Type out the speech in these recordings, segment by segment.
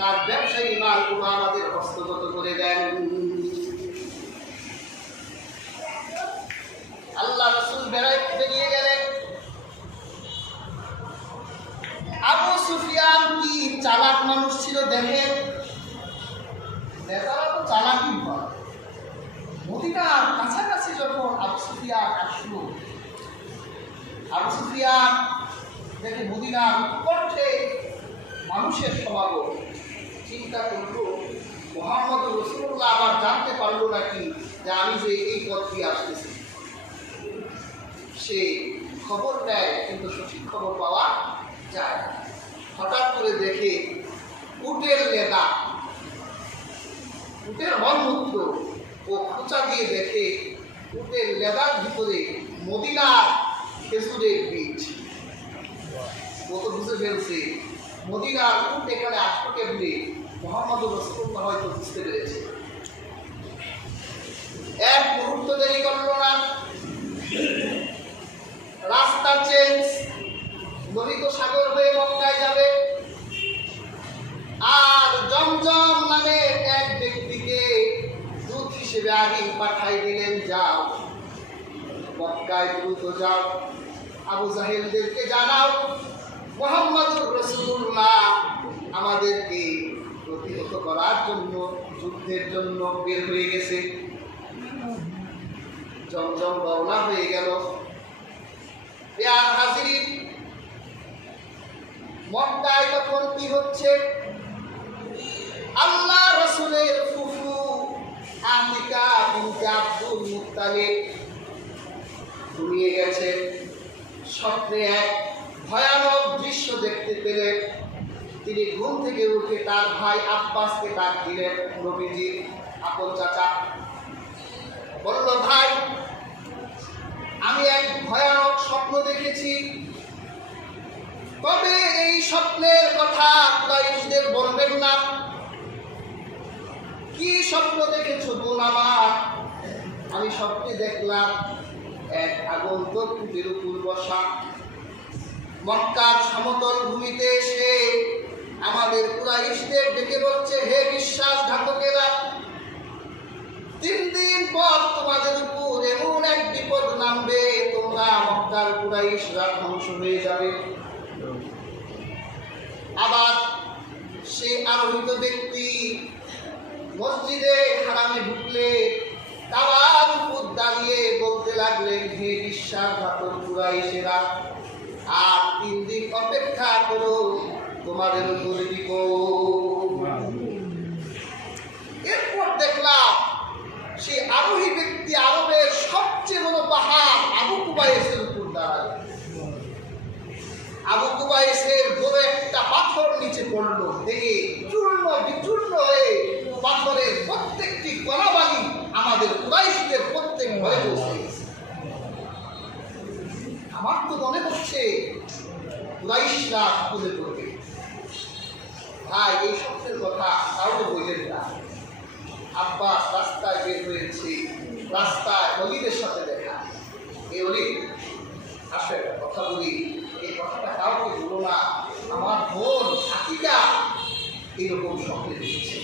তার ব্যবসায়ী মালগুলো আমাদের হস্তগত করে দেন। আল্লাহ রসুল বেড়ায় বেরিয়ে গেলেন। আবু সুফিয়ান কি চালাক মানুষ ছিল দেখেন নেতারা তো চালাকই হয় মদিনার কাছাকাছি যখন আবু সুফিয়ান আসলো আবু সুফিয়ান মদিনার কণ্ঠে মানুষের সমাগম, চিন্তা করল, মোহাম্মদ রসুল্লাহ আবার জানতে পারল নাকি যে আমি যে এই পথ দিয়ে আসতেছি? সে খবর দেয় কিন্তু সঠিক খবর পাওয়া যায় হঠাৎ করে দেখে উটের লেদা, উটের মলমূত্র ও খোঁচা দিয়ে দেখে উটের লেদার ভিতরে মদিনার খেজুরের বীজ। ও তো বুঝে ফেলছে। মদিনার উট এখানে আসলো কেমনি মোহাম্মদ রসুল্লাহ হয়তো বুঝতে পেরেছে। এক মুহূর্ত দেরি করল না। রাস্তা চেঞ্জ। লোহিত সাগর হয়ে মক্কায় যাবে। আর জমজম নামে এক ব্যক্তিকে দূত হিসেবে আগে পাঠাই দিলেন, যাও। মক্কায় দ্রুত যাও। আবু জাহেলদেরকে জানাও। মোহাম্মদুর রসুল্লাহ আমাদেরকে প্রতিহত করার জন্য, যুদ্ধের জন্য বের হয়ে গেছে। জমজম রওনা হয়ে গেল। হাজির মক্কায় তখন কি হচ্ছে? আল্লাহ রসুলের ফুফু আমিকা বিনতে আব্দুল মুত্তালিব ঘুমিয়ে গেছে। স্বপ্নে এক ভয়ানক দৃশ্য দেখতে পেলেন তিনি ঘুম থেকে উঠে তার ভাই আব্বাসকে ডাক দিলেন নবীজির আপন চাচা, বলল, ভাই, আমি এক ভয়ানক স্বপ্ন দেখেছি। তবে এই স্বপ্নের কথা কুরাইশদের বলবেন না। কি স্বপ্ন দেখেছ বোন আমার? আমি স্বপ্নে দেখলাম এক আগন্তক উপর বসা মক্কার সমতল ভূমিতে এসে আমাদের পুরা কুরাইশদের ডেকে বলছে, হে বিশ্বাসঘাতকেরা, তিন দিন পর তোমাদের উপর এমন এক বিপদ নামবে, তোমরা মক্কার কুরাইশরা ধ্বংস হয়ে যাবে। আবার সে আরোহিত ব্যক্তি মসজিদে হারামে ঢুকলে কাবার উপর দাঁড়িয়ে বলতে লাগলেন, হে বিশ্বাসঘাতক কুরাইশেরা আর তিন দিন অপেক্ষা করো, তোমাদের বিপদ এরপর দেখলাম সে আরোহী ব্যক্তি আরবের সবচেয়ে বড় পাহাড় আবু কুবাইসের উপর দাঁড়ায় আবু কুবাইসের বড় একটা পাথর নিচে পড়ল, দেখে চূর্ণ বিচূর্ণ হয়ে পাথরের প্রত্যেকটি কলাবালি আমাদের কুরাইশদের প্রত্যেক ঘরে বসে গেছে। আমার তো মনে হচ্ছে কুরাইশরা তুলে পড়বে ভাই এই স্বপ্নের কথা কাউকে বললেন না। আব্বাস রাস্তায় বের হয়েছে, রাস্তায় অলিদের সাথে দেখা। এই অলি আসলে একটা কথা বলি। এই কথাটা কাউকে বলো না। আমার বোন আকিকা এইরকম স্বপ্নে দেখেছে।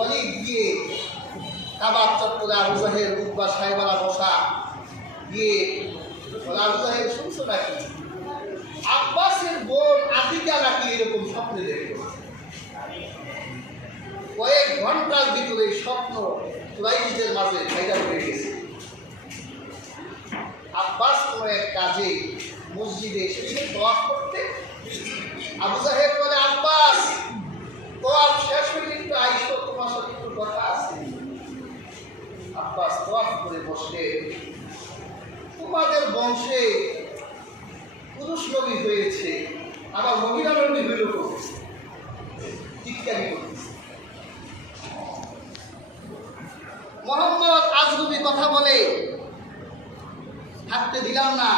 অলি গিয়ে কাবার চত্বরে আবু জাহের উদ্বা সাহেবারা বসা, গিয়ে আব্বাসের বোন আতিকা নাকি এরকম স্বপ্নে দেখেছে কয়েক ঘণ্টার ভিতরে স্বপ্ন কুরাইশদের মাঝে ভাইরাল হয়ে গেছে। আব্বাস কোনো এক কাজে মসজিদে এসেছে তোয়াফ করতে। আবু সাহেব বলে, আব্বাস তোয়াফ শেষ হয়ে একটু আইসো, তোমার সাথে একটু কথা আছে। আব্বাস তোয়াফ করে বসে তোমাদের বংশে পুরুষ নবী হয়েছে, আবার মহিলা নবী হইল ইত্যাদি মোহাম্মদ আজরুবি কথা বলে, থাকতে দিলাম না।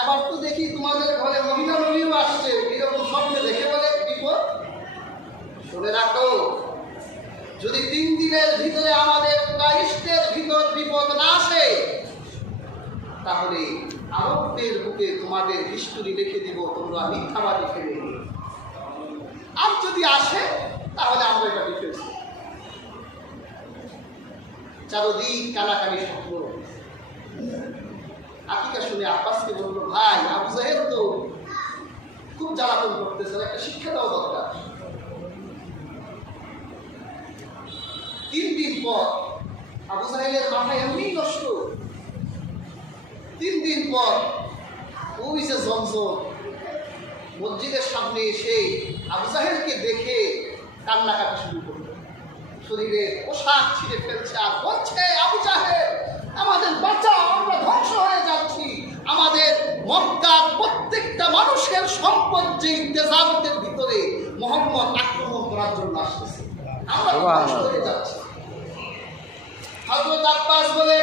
আবার তো দেখি তোমাদের ঘরে মহিলা নবীও আসছে। এরকম স্বপ্নে দেখে বলে বিপদ শুনে রাখো, যদি তিন দিনের ভিতরে আমাদের ক্রাইস্টের ভিতর বিপদ না আসে তাহলে আরবদের বুকে তোমাদের হিস্টোরি লিখে দিব, তোমরা মিথ্যাবাদী ফেলে আর যদি আসে, তাহলে আমরা এটা ডিফেন্স আকিকা শুনে আব্বাসকে বলল, ভাই, আবু জাহেদ তো খুব জ্বালাতন করতেছে একটা শিক্ষা দেওয়া দরকার। তিন দিন পর আবু জাহেলের মাথা এমনি নষ্ট। তিন দিন পর ওই যে জমজম মসজিদের সামনে এসে আবু জাহেলকে দেখে কান্নাকাটি শুরু করল। শরীরে পোশাক ছিঁড়ে ফেলছে আর বলছে আবু জাহেল আমাদের বাঁচাও আমরা ধ্বংস হয়ে যাচ্ছি। আমাদের মক্কার প্রত্যেকটা মানুষের সম্পদ যে ইন্তেজামতের ভিতরে মোহাম্মদ আক্রমণ করার জন্য আসতেছে। আমরা ধ্বংস হয়ে যাচ্ছি। হজরত আব্বাস বলে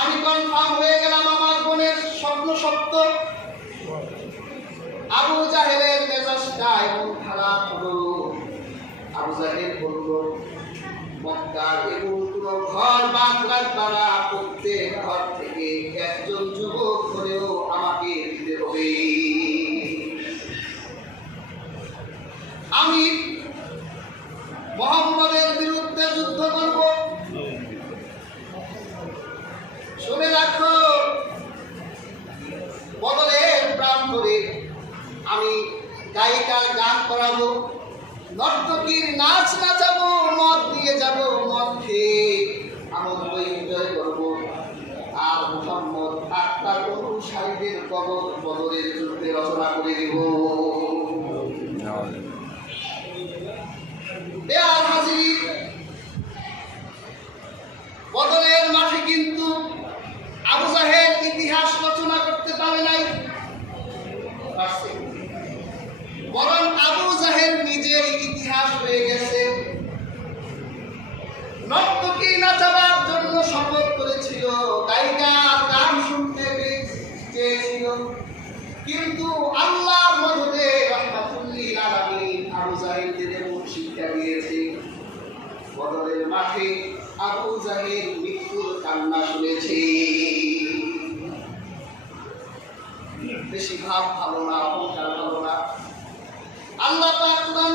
আমি কনফার্ম হয়ে গেলাম আমার বোনের স্বপ্ন সত্য। আবু জাহেলের মেজাজটা এমন খারাপ হলো। আবু জাহেল বলল, মক্কার এমন কোন ঘর বাংলার পাড়া প্রত্যেক ঘর থেকে একজন যুবক হলেও আমাকে দিতে হবে। আমি মোহাম্মদের বিরুদ্ধে যুদ্ধ করব। শুনে রাখো। বদলের প্রাণ করে আমি গায়িকার গান করাবো। নর্তকীর নাচ নাচাবো, মদ দিয়ে যাব, মদ খেয়ে আনন্দ এনজয় করব। আর মোহাম্মদ আত্মার অনুসারীদের কবর বদলের যুদ্ধে রচনা করে দেব। দেয়াল বরং আবু জাহেদ নিজেই ইতিহাস হয়ে গেছে। নর্তকী নাচাবার জন্য শপথ করেছিল। গায়িকার গান শুনতে চেয়েছিল। কিন্তু আল্লাহর মধ্যে রহমাতুল্লিল আলামিন আবু জাহেদদের এমন শিক্ষা দিয়েছে বদলের মাঠে আবু জাহেদ মৃত্যুর কান্না শুনেছে। বেশি ভাব ভালো না আল্লাহ পাক কোরআন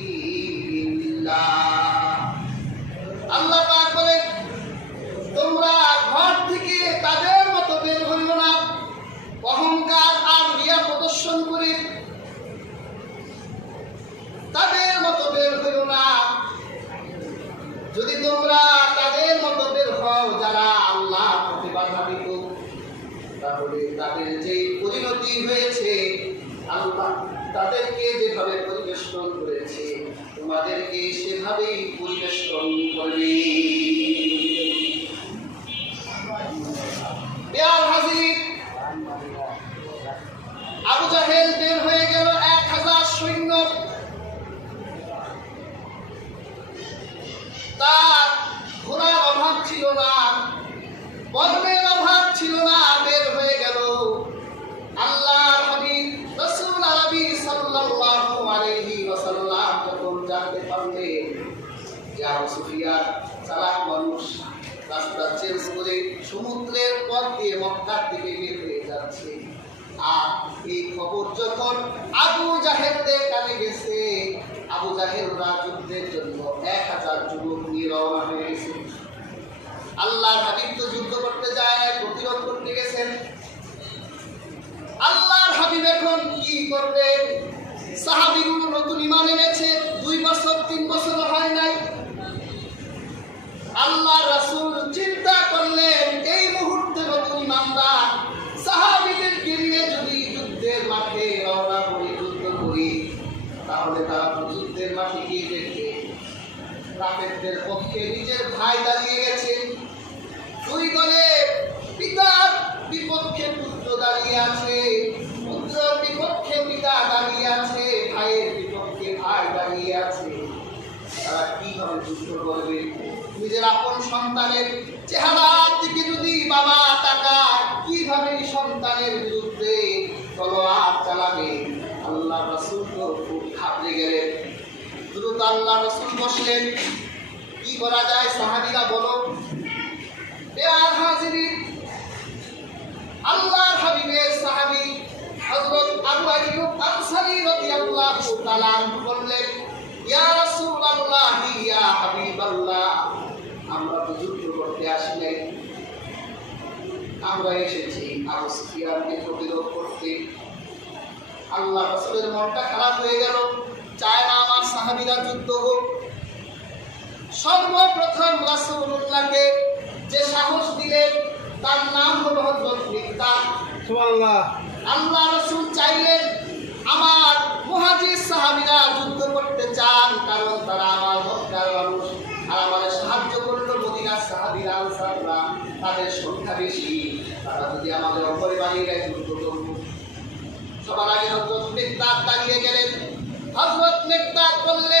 প্রতিবাধান্বিত তাহলে তাদের যে পরিণতি হয়েছে তাদেরকে যেভাবে পরিবেষ্টন করেছে, তোমাদেরকে সেভাবেই পরিবেষ্টন করবে। আবু জাহেল বের হয়ে গেল এক হাজার সৈন্য তার ঘোড়ার অভাব ছিল না বর্ণের অভাব ছিল না বের হয়ে গেল আল্লাহর হাবিব রাসূল আরবি সাল্লাল্লাহু আলাইহি ওয়াসাল্লাম যখন জানতে পারলেন যে আবু সুফিয়ান চালাক মানুষ রাস্তা চেঞ্জ করে সমুদ্রের পথ দিয়ে মক্কার দিকে বের হয়ে যাচ্ছে। আর এই খবর যখন আবু জাহেদদের কানে গেছে, আবু জাহেদরা যুদ্ধের জন্য এক হাজার যুবক নিয়ে রওনা হয়ে গেছে। আল্লাহ হাবিব তো যুদ্ধ করতে যায়, প্রতিরোধ করতে গেছেন। আল্লাহর হাবিব এখন কি করবে? সাহাবিগুলো নতুন ইমান এনেছে, দুই বছর, তিন বছর হয় নাই। আল্লাহ রাসুল চিন্তা কাফেরদের পক্ষে নিজের ভাই দাঁড়িয়ে গেছে। দুই দলে পিতার বিপক্ষে পুত্র দাঁড়িয়ে আছে পুত্রের বিপক্ষে পিতা দাঁড়িয়ে আছে, ভাইয়ের বিপক্ষে ভাই দাঁড়িয়ে আছে। তারা কীভাবে যুদ্ধ করবে? নিজের আপন সন্তানের চেহারার দিকে যদি বাবা তাকায়, কীভাবে সন্তানের বিরুদ্ধে তলোয়ার চালাবে? আল্লাহ রসুল তো খুব ঘাবড়ে গেলেন। দ্রুত আল্লাহ রসুল বসলেন। কি করা যায় সাহাবিরা বলো। আল্লাহর হাবিবের সাহাবী হযরত আবু আইয়ুব আনসারী রাদিয়াল্লাহু তাআলা বললেন, ইয়া রাসূলুল্লাহ, ইয়া হাবিবাল্লাহ। আমরা তো যুদ্ধ করতে আসি নাই। আমরা এসেছি আবু সুফিয়ানকে প্রতিরোধ করতে। আল্লাহ রাসূলের মনটা খারাপ হয়ে গেল। চায় না আমার সাহাবিরা যুদ্ধ হোক সর্বপ্রথম রাসূলুল্লাহকে যে সাহস দিলেন তার নাম হলো হযরত মিকদাদ সুবহানাল্লাহ। আল্লাহ রসুল চাইলেন আমার মুহাজির সাহাবীরা যুদ্ধ করতে চান কারণ তারা আমার মক্কার মানুষ। আর আমার সাহায্য করল মদিনার সাহাবীরা আনসাররা। তাদের সংখ্যা বেশি। তারা যদি আমাদের অপরে বাহিরে যুদ্ধ করব সবার আগে হযরত মিকদাদ দাঁড়িয়ে গেলেন। হযরত মিকদাদ বললেন ইয়া রাসূলুল্লাহি